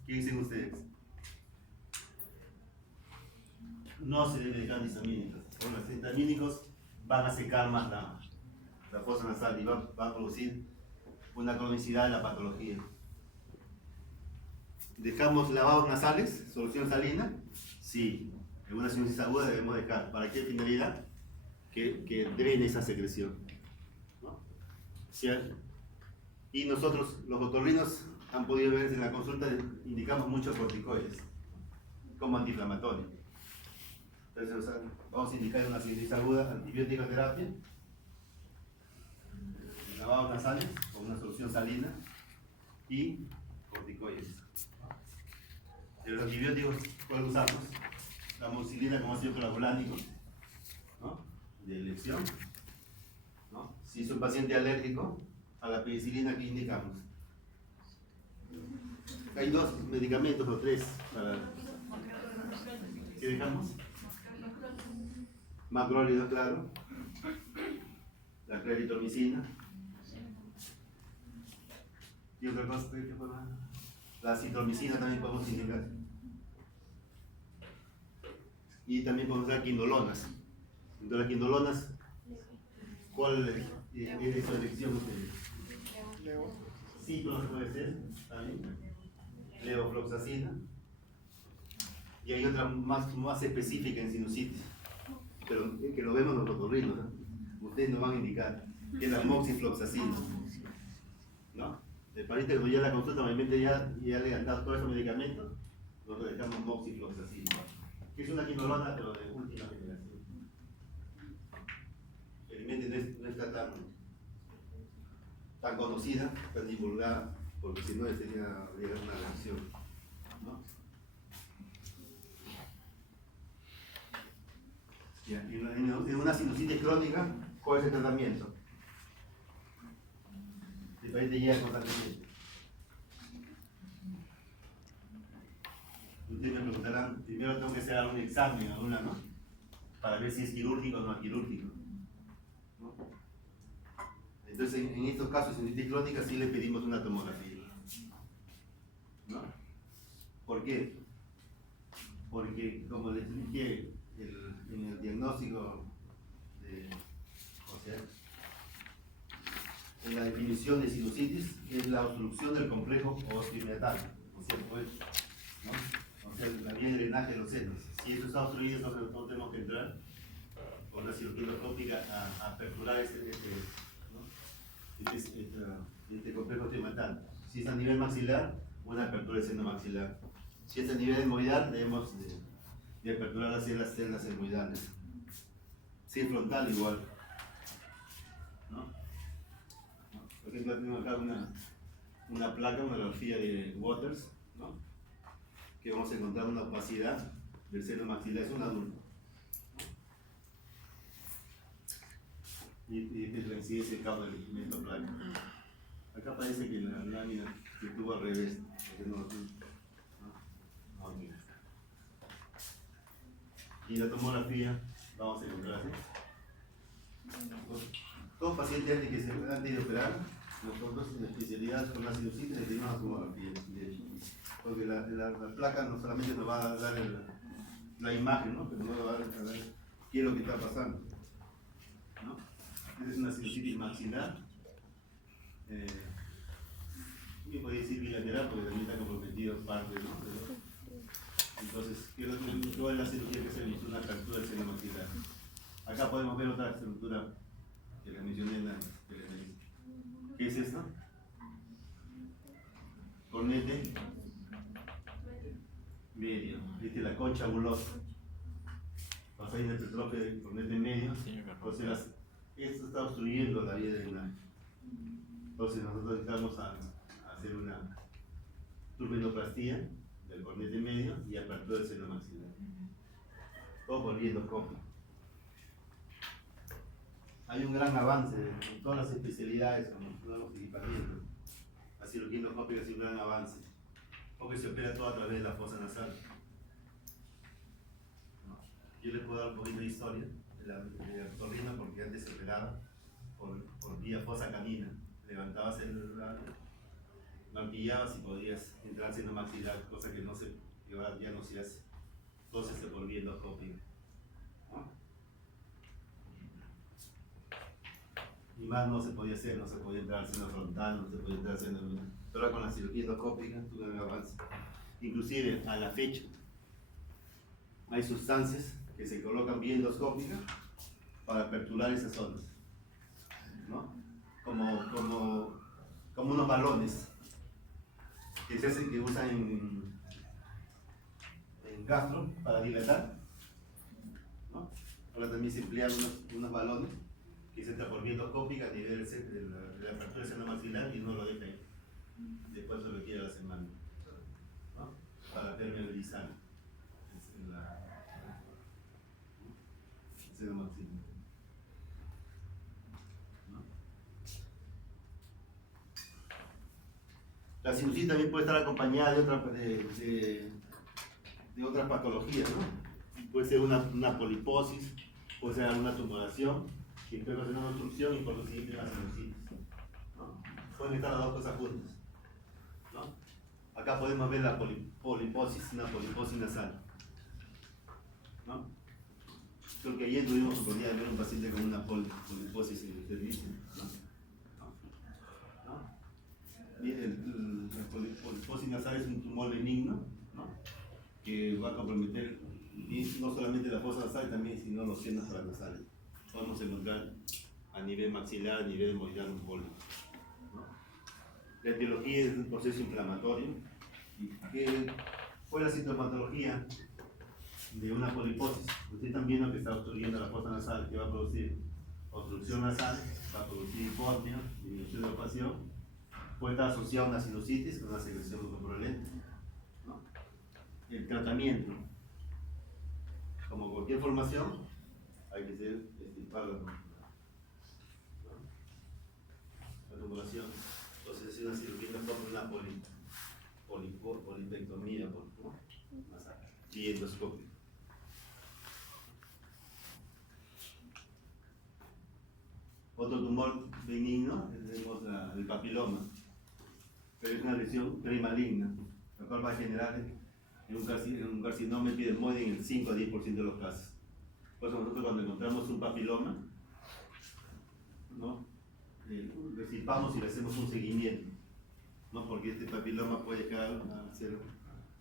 ¿Qué dicen ustedes? No se debe dejar antihistamínicos. Porque los antihistamínicos van a secar más la fosa nasal y va a producir una cronicidad de la patología. ¿Dejamos lavados nasales? ¿Solución salina? Sí. En una sinusitis aguda debemos dejar. ¿Para qué finalidad? Que drene esa secreción, ¿no? ¿Sí? Y nosotros, los otorrinos, han podido ver en la consulta, indicamos muchos corticoides como antiinflamatorio. Entonces, vamos a indicar en una sinusitis aguda antibiótico terapia, lavados nasales con una solución salina y corticoides. De los antibióticos, ¿cuál usamos? La amoxicilina como ácido clavulānico, ¿no? De elección, ¿no? Si es un paciente alérgico a la penicilina, ¿qué indicamos? Hay 2 medicamentos o 3 para... ¿Qué dejamos? Macrólido, claro. La claritromicina. ¿Y otra cosa? ¿Qué fue más? La citromicina también podemos indicar. Y también podemos usar quinolonas. Entonces, las quinolonas, ¿cuál es su elección ustedes? Cipro puede ser, también. Levofloxacina. Y hay otra más específica en sinusitis, pero que lo vemos en los otorrinos, ¿no? Ustedes nos van a indicar, que es la moxifloxacina, ¿no? El paciente cuando ya la consulta, normalmente ya le han dado todos esos medicamentos, nosotros le damos moxifloxacina, que es una quinolona, pero de última generación. Felizmente no está tan conocida, tan divulgada, porque si no sería una reacción, ¿no? Ya, en una sinusitis crónica, ¿cuál es el tratamiento? El paciente llega constantemente. Ustedes me preguntarán, primero tengo que hacer un examen, ¿no? Para ver si es quirúrgico o no es quirúrgico, ¿no? Entonces, en estos casos de sinusitis crónica sí le pedimos una tomografía, ¿no? ¿Por qué? Porque, como les dije, en el diagnóstico, o sea, en la definición de sinusitis es la obstrucción del complejo osteometal, o sea, pues, ¿no? O sea, la vía de drenaje de los senos. Si eso está obstruido, entonces nosotros tenemos que entrar con la cirugía endoscópica a aperturar este complejo osteometal. Si es a nivel maxilar, una apertura del seno maxilar. Si es a nivel etmoidal, debemos de aperturar las células etmoidales. Si es frontal, igual, ¿no? Por ejemplo, tengo acá una placa, una radiografía de Waters, ¿no? Que vamos a encontrar una opacidad del seno maxilar, es un adulto, ¿no? Y la incidencia de causa del esta placa. Acá parece que la lámina que tuvo al revés, ¿no? Aquí. Y la tomografía, vamos a encontrar así. Todos pacientes antes de operar, nosotros en especialidad con la sinusitis le pedimos una tomografía, de hecho. Porque la placa no solamente nos va a dar la imagen, ¿no? Pero nos va a dar qué es lo que está pasando, ¿no? Es una sinusitis maxilar. Yo podría decir bilateral porque también está comprometido parte, ¿no? Entonces, ¿cuál es la cirugía que se hizo? Una fractura del seno maxilar. Acá podemos ver otra estructura que les mencioné en la televisión. ¿Qué es esto? Cornete medio. ¿Viste? La concha bulosa. Pasa ahí en el hipertrofia del cornete medio. O sea, esto está obstruyendo la vía de drenaje. Entonces, nosotros necesitamos hacer una turbinoplastía del cornete medio y apertura del seno maxilar. Todo por vía endoscópica. Hay un gran avance en todas las especialidades con los nuevos equipamientos. La cirugía endoscópica es un gran avance, porque se opera todo a través de la fosa nasal. ¿No? Yo les puedo dar un poquito de historia de la otorrino, porque antes se operaba por vía fosa canina. Levantabas el martillabas y podías entrar al seno maxilar, cosa que ahora ya no se hace. Entonces se volvía endoscópica. ¿No? Y más no se podía hacer, no se podía entrar al seno frontal, no se podía entrar al seno. Pero ahora con la cirugía endoscópica tuve un avance. Inclusive a la fecha hay sustancias que se colocan vía endoscópica para aperturar esas zonas, ¿no? Como unos balones que se hacen, que usan en gastro para dilatar, ¿no? Ahora también se emplean unos balones que se entra por vía endoscópica a nivel de la apertura del seno maxilar y no lo deja ahí. Después se retira a la semana, ¿no? Para permeabilizar el seno maxilar. La sinusitis también puede estar acompañada de otras patologías, ¿no? Puede ser una poliposis, puede ser alguna tumoración, que puede hacer una obstrucción y por lo siguiente una sinusitis, ¿no? Pueden estar las dos cosas juntas, ¿no? Acá podemos ver la poliposis, una poliposis nasal, ¿no? Creo que ayer tuvimos la oportunidad de ver un paciente con una poliposis en el servicio, ¿no? La poliposis nasal es un tumor benigno, ¿no? Que va a comprometer no solamente la fosa nasal, también sino los senos paranasales. Podemos encontrar a nivel maxilar, a nivel etmoidal un pólipo, ¿no? La etiología es un proceso inflamatorio. ¿Cuál es la sintomatología de una poliposis? Ustedes están viendo que está obstruyendo la fosa nasal, que va a producir obstrucción nasal, va a producir hipoapnea, disminución de ocupación. Puede estar asociado a una sinusitis con una secreción mucoprolenta, ¿no? El tratamiento, como cualquier formación, hay que hacer extirpar la tumoración. Entonces es una cirugía como una polipectomía por masaje y endoscopio. Otro tumor benigno tenemos el papiloma, pero es una lesión premaligna, la cual va a generar en un carcinoma epidermoide en el 5 a 10% de los casos. Por eso nosotros cuando encontramos un papiloma, ¿no? Lo extirpamos y le hacemos un seguimiento, ¿no? Porque este papiloma puede llegar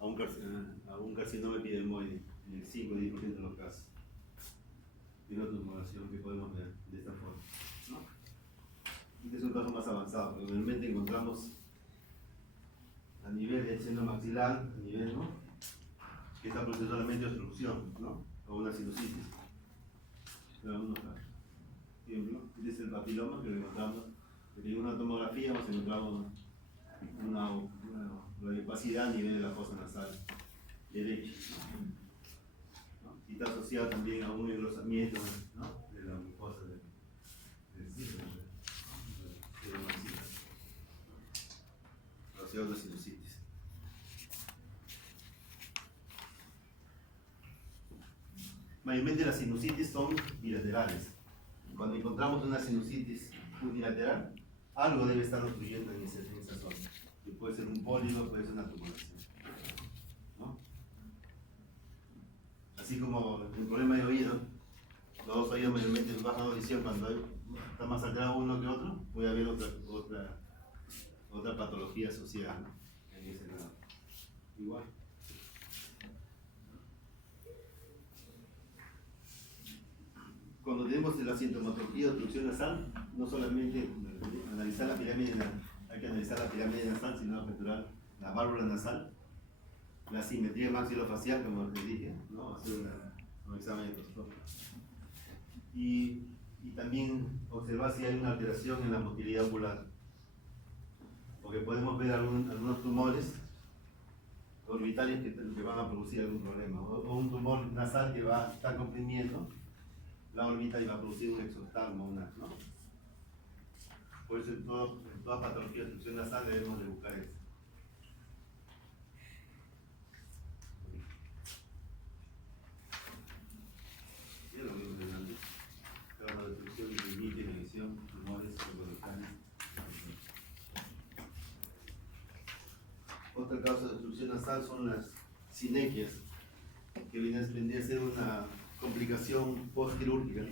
a un carcinoma epidermoide en el 5 a 10% de los casos. Y una tumoración que podemos ver de esta forma, ¿no? Este es un caso más avanzado, pero realmente encontramos a nivel del seno maxilar, a nivel, ¿no? Que está produciendo solamente obstrucción, ¿no? O una sinusitis. Pero algunos casos. Por ejemplo, este es el papiloma que lo encontramos. En una tomografía hemos encontrado una radiopacidad a nivel de la fosa nasal derecha, ¿no? Y está asociado también a un engrosamiento, ¿no? De la mucosa del círculo, de la maxila, asociado a una sinusitis. Mayormente las sinusitis son bilaterales. Cuando encontramos una sinusitis unilateral, algo debe estar obstruyendo en esa zona. Y puede ser un pólipo, puede ser una tumoración, ¿no? Así como el problema de oído, los dos oídos mayormente bajan audición cuando está más alterado uno que otro, puede haber otra patología asociada, ¿no? En ese lado. Igual. Cuando tenemos la sintomatología de obstrucción nasal, no solamente analizar la pirámide, hay que analizar la pirámide nasal, sino capturar la válvula nasal, la simetría maxilofacial, como les dije, ¿no? Hacer un examen endoscópico. Y también observar si hay una alteración en la motilidad ocular, porque podemos ver algunos tumores orbitales que van a producir algún problema, o un tumor nasal que va a estar comprimiendo la órbita y va a producir un exostagmo, ¿no? Por eso en toda patología de obstrucción nasal debemos de buscar eso. Ya lo vimos delante. Trabajo de obstrucción, limite, medición, tumores, colorectales. Otra causa de obstrucción nasal son las sinequias, que vendría a ser una complicación postquirúrgica.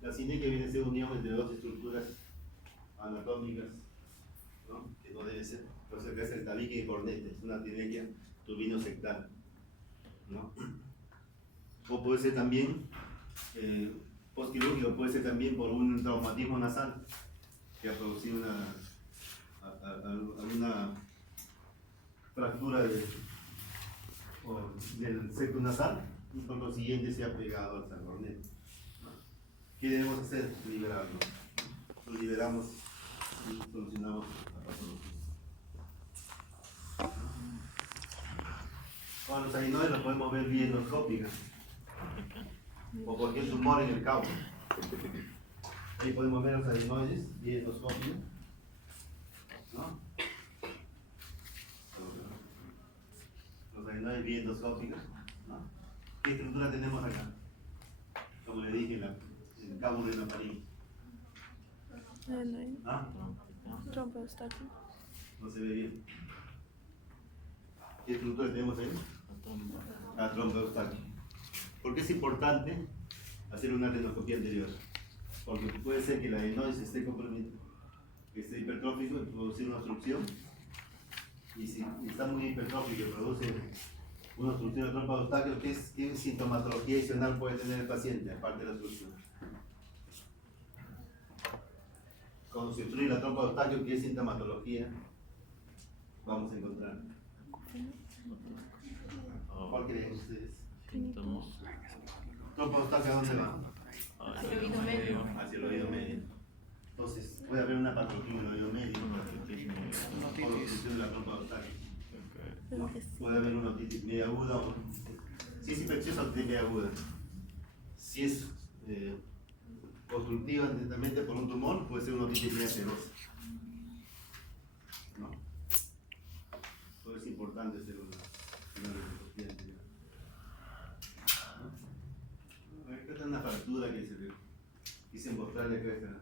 La sinequia viene a ser unión entre dos estructuras anatómicas, ¿no? Que no debe ser. Entonces acá es el tabique y cornete, es una sinequia turbino-sectal, ¿no? O puede ser también postquirúrgico, puede ser también por un traumatismo nasal que ha producido alguna fractura del septo nasal y por lo siguiente se ha pegado al cornete. ¿Qué debemos hacer? Liberarlo. Lo liberamos y solucionamos la patología. Bueno, los adenoides los podemos ver vía endoscópica o cualquier tumor en el cauce. Ahí podemos ver los adenoides vía endoscópica, ¿no? Los adenoides vía endoscópica, ¿no? ¿Qué estructura tenemos acá? Como le dije, el cabo de nafarín. ¿Ah? Trompa de Eustaquio. No se ve bien. ¿Qué estructura tenemos ahí? La trompa de Eustaquio. ¿Por qué es importante hacer una adenoscopía anterior? Porque puede ser que el adenoide esté comprometido, que esté hipertrófico y producir una obstrucción. Y si está muy hipertrófico y produce una obstrucción de la trompa de Eustaquio, ¿qué sintomatología adicional puede tener el paciente, aparte de la obstrucción? Cuando se obstruye la trompa de Eustaquio, ¿qué sintomatología vamos a encontrar? ¿Cuál creen ustedes? Síntomas. ¿Trompa de Eustaquio a dónde va? Hacia el oído medio. Hacia el oído medio. Entonces, puede haber una patología en el oído medio por obstrucción de la trompa de Eustaquio. ¿No? Puede haber una otitis media aguda o... Si es infecciosa, otitis media aguda. Si es obstructiva netamente por un tumor, puede ser una otitis media serosa, ¿no? Entonces es importante hacer una radiografía anterior. Acá está una fractura que se le quise mostrarle acá.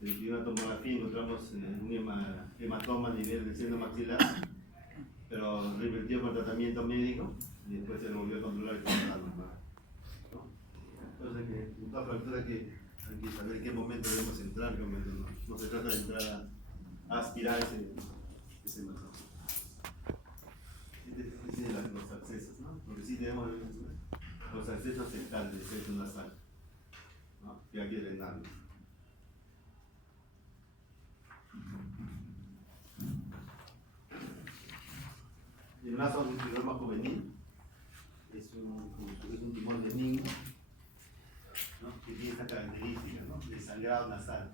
En la primera tomografía encontramos un hematoma a nivel del seno maxilar, pero revertido con tratamiento médico y después se lo volvió a controlar con la normal, ¿no? Entonces, en toda fractura hay que saber en qué momento debemos entrar, en qué momento no. No se trata de entrar a aspirar ese hematoma. Este es los accesos, ¿no? Porque sí tenemos los accesos centrales del septo nasal, ¿no? Que hay que drenarlos. El naso fibroma juvenil es un tumor benigno, ¿no? Que tiene esta característica, ¿no? De sangrado nasal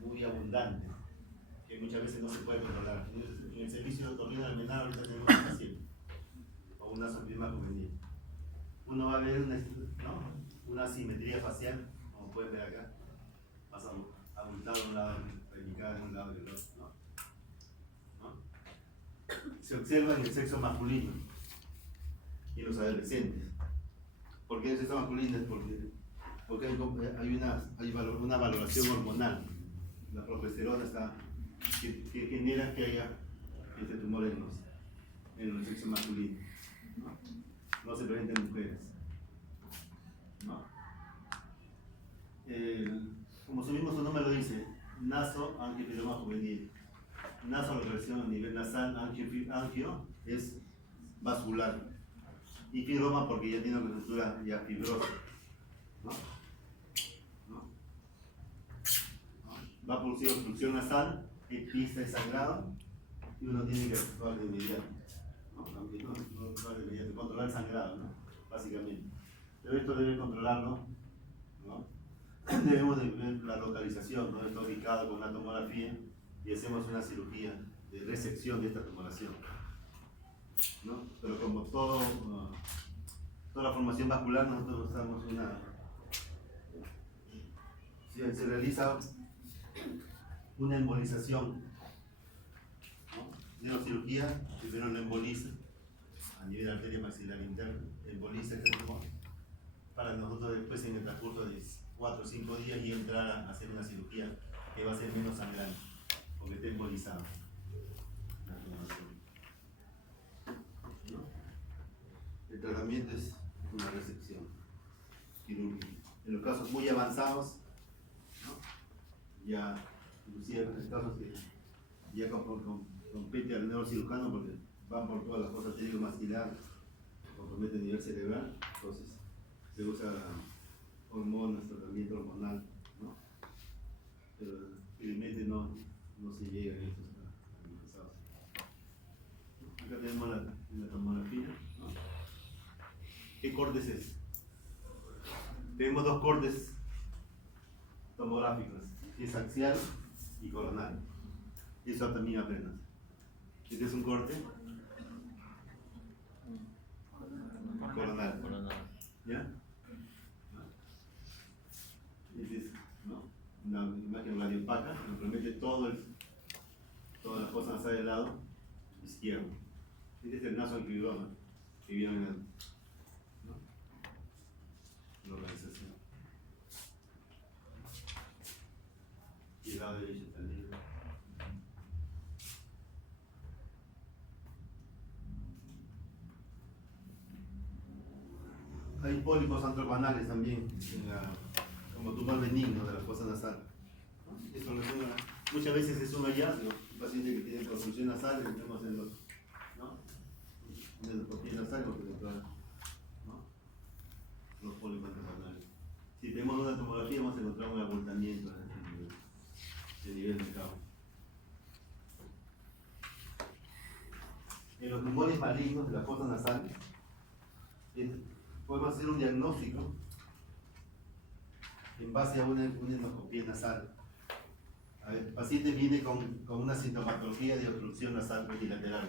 muy abundante, que muchas veces no se puede controlar. En el servicio de otorrinolaringología ahorita tenemos un paciente con un naso fibroma juvenil. Uno va a ver una asimetría facial, como pueden ver acá, más abultado de un lado, relicada de un lado y del otro, ¿no? Se observa en el sexo masculino y en los adolescentes. ¿Por qué en el sexo masculino? Porque hay una valoración hormonal. La progesterona que genera que haya este tumor en el sexo masculino. No se presenta en mujeres, ¿no? Como su mismo nombre lo dice, nasoangiofibroma juvenil. Naso lo relaciona a nivel nasal, angio es vascular y fibroma porque ya tiene una estructura ya fibrosa, ¿no? Va a producir obstrucción nasal, pista de sangrado y uno tiene que actuar de inmediato. No, controlar el sangrado, ¿no? Básicamente. Pero esto debe controlarlo, ¿no? Debemos de ver la localización, ¿no? Está ubicado con una tomografía y hacemos una cirugía de resección de esta tumoración, ¿no? Pero como toda la formación vascular, nosotros usamos se realiza una embolización, ¿no? Neurocirugía, primero lo emboliza a nivel de arteria maxilar interna, emboliza este tumor, para nosotros después en el transcurso de 4 o 5 días y entrar a hacer una cirugía que va a ser menos sangrante, porque está embolizado. ¿No? El tratamiento es una resección quirúrgica. En los casos muy avanzados, ¿no? Ya, inclusive en los casos que ya compete al neurocirujano porque van por todas las cosas maxilar, compromete el nivel cerebral, entonces se usa hormonas, tratamiento hormonal, ¿no? Pero felizmente no se llega a estos avanzados. Acá tenemos la tomografía, ¿no? ¿Qué corte es este? Tenemos 2 cortes tomográficos, que es axial y coronal. Eso también apenas. Este es un corte coronal. ¿Ya? Este es, ¿no? Una imagen radiopaca, nos permite todas las cosas nasales del lado izquierdo. Este es el nasoangiofibroma que viene en la organización. Y el lado derecho está libre. Hay pólipos antrobanales también, como tumor benigno de la fosa nasal. Eso muchas veces es un hallazgo. Un paciente que tiene obstrucción nasal, le tenemos en los endoscopía nasal, porque ¿no? Los pólipos antrobanales. Si tenemos una tomografía, vamos a encontrar un abultamiento de nivel de cabo. En los tumores malignos de la fosa nasal, podemos hacer un diagnóstico en base a una endoscopía nasal. El paciente viene con una sintomatología de obstrucción nasal unilateral.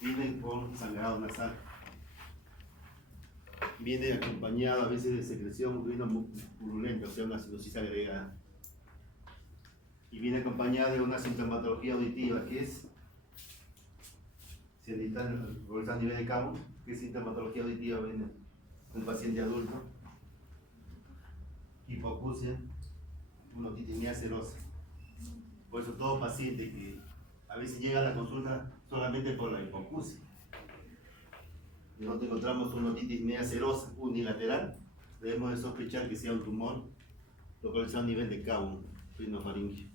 Viene con sangrado nasal. viene acompañado a veces de secreción purulenta, o sea, una sinusitis agregada. Y viene acompañada de una sintomatología auditiva, que es, si está a nivel de cabo, ¿qué sintomatología auditiva viene un paciente adulto? Hipoacusia, una otitis serosa. Por eso todo paciente que a veces llega a la consulta solamente por la hipoacusia, y no encontramos una otitis media serosa unilateral, debemos de sospechar que sea un tumor localizado a nivel de cabo, rinofaringio.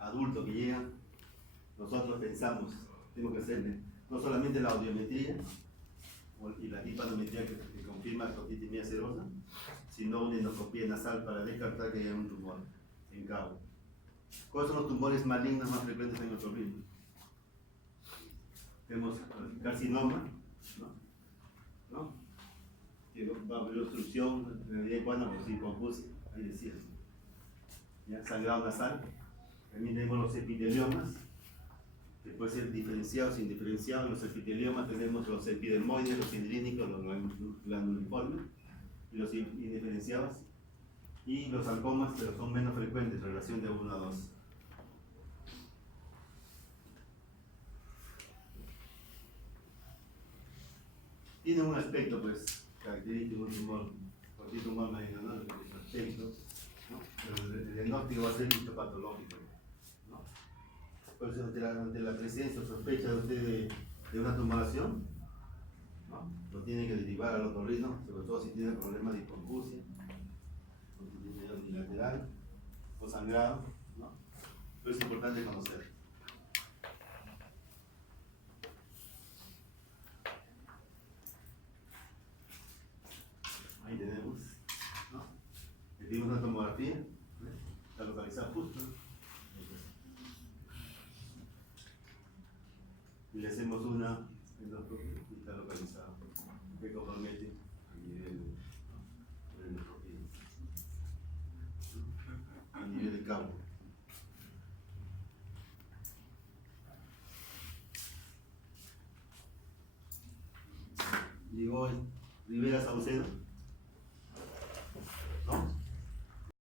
Adulto que llega, nosotros pensamos, tenemos que hacerle no solamente la audiometría y la hispanometría que confirma la otitis media serosa, sino una endoscopía nasal para descartar que haya un tumor en cabo. ¿Cuáles son los tumores malignos más frecuentes en nuestro organismo? Tenemos carcinoma, ¿no? Que va a haber obstrucción en la medida iguana por hipoacusia, ahí decía. ¿Ya? Sangrado nasal. También tenemos los epiteliomas, que pueden ser diferenciados e indiferenciados. En los epiteliomas tenemos los epidermoides, los hidrínicos, los glanduliformes, y los indiferenciados. Y los sarcomas, pero son menos frecuentes en relación de 1 a 2. Tiene un aspecto, pues, característico de un tumor, cualquier tumor maligno, ¿no? El aspecto, ¿no? Pero el diagnóstico va a ser histopatológico, ¿no? Por eso, ante la presencia o sospecha de usted de una tumoración, ¿no? Lo tiene que derivar al otorrino, sobre todo si tiene problemas de hipoacusia, unilateral o sangrado, ¿no? Pero es importante conocer. Ahí tenemos, ¿no? Pedimos una tomografía, está localizada justo, y le hacemos una endoscopia y está localizada, que compromete a nivel de endoscopia, a nivel de cabo. Llegó Rivera Saucedo.